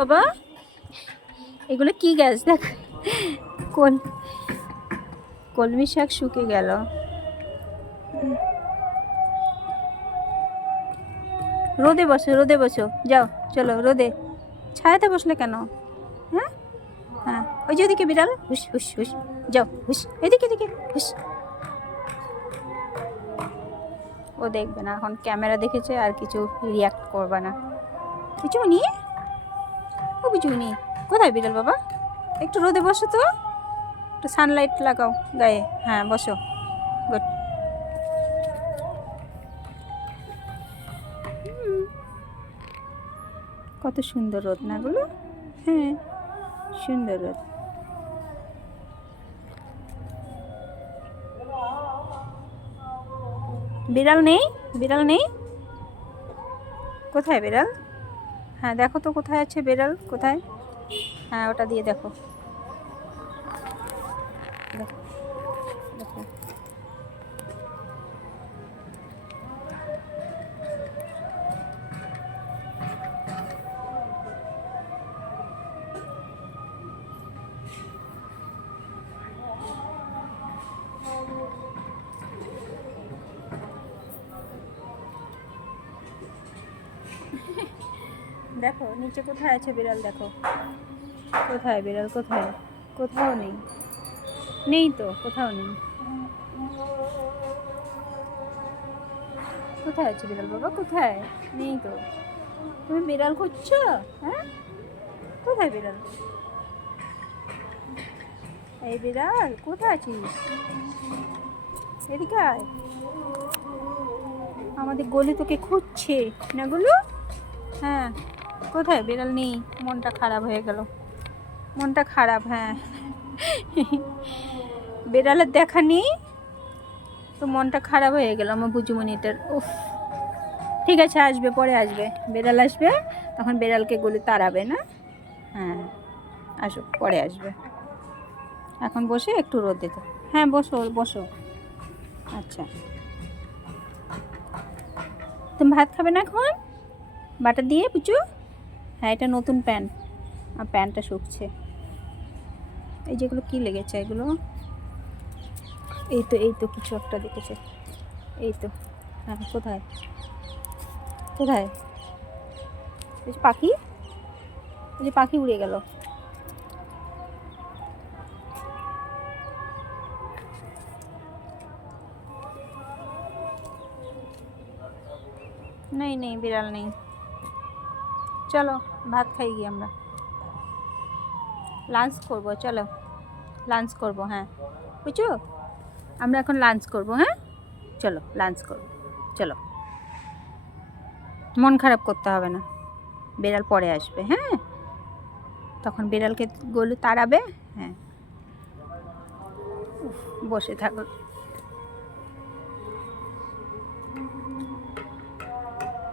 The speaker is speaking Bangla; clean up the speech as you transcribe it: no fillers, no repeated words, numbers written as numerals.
বাবা এগুলো কি গাছ দেখ, কোন কলমি শাক শুকে গেল। রোদে বসো, রোদে বসো, যাও চলো রোদে। ছায়াতে বসলে কেন? হ্যাঁ হ্যাঁ, ওই যে ওদিকে বিড়াল, হুস হুস হুস, যাও হুস, এদিকে এদিকে হুস। ও দেখবে না, এখন ক্যামেরা দেখেছে আর কিছু রিয়াক্ট করবে না। কিছু নিয়ে ও কিছু নেই। কোথায় বিড়াল বাবা? একটু রোদে বসো তো, একটু সানলাইট লাগাও গায়ে। হ্যাঁ বসো, গুড। কত সুন্দর রোদ না গুলো? হ্যাঁ সুন্দর রোদ। বিড়াল নেই, বিড়াল নেই, কোথায় বিড়াল? হ্যাঁ দেখো তো কোথায় আছে বিড়াল, কোথায়? হ্যাঁ ওটা দিয়ে দেখো, দেখো দেখো। দেখো নিচে কোথায় আছে বিড়াল, দেখো কোথায় বিড়াল, কোথায়? কোথাও নেই, নেই তো, কোথাও নেই। কোথায় আছে বিড়াল বাবা, কোথায়? নেই তো। তুমি বিড়াল খুঁজছো? হ্যাঁ কোথায় বিড়াল? এই বিড়াল কোথায় আছিস? এদিকে আয়, আমাদের গলি তোকে খুঁজছে না গুলো। হ্যাঁ কোথায় বিড়াল? নেই, মনটা খারাপ হয়ে গেল, মনটা খারাপ। হ্যাঁ বিড়ালের দেখা নেই তো মনটা খারাপ হয়ে গেল আমার বুঝুমনিটার। উফ, ঠিক আছে আসবে, পরে আসবে, বিড়াল আসবে তখন বিড়ালকে গলি তাড়াবে না। হ্যাঁ আসো, পরে আসবে, এখন বসে একটু রোদ দিতে। হ্যাঁ বসো বসো। আচ্ছা তুমি ভাত খাবে না এখন? বাটার দিয়ে পুচু? হ্যাঁ এটা নতুন প্যান্ট, আর প্যান্টটা শুকছে। এই যেগুলো কি লেগেছে এগুলো? এই তো কিছু একটা দেখেছে, এই তো। হ্যাঁ কোথায়, কোথায়? এই যে পাখি, এই যে পাখি উড়ে গেল। নেই নেই বিড়াল নেই। চলো ভাত খাই গিয়ে আমরা, লাঞ্চ করবো, চলো লাঞ্চ করবো। হ্যাঁ বুঝছো, আমরা এখন লাঞ্চ করবো। হ্যাঁ চলো লাঞ্চ করবো, চলো। মন খারাপ করতে হবে না, বিড়াল পরে আসবে। হ্যাঁ তখন বিড়ালকে গলু তাড়াবে। হ্যাঁ বসে থাকো।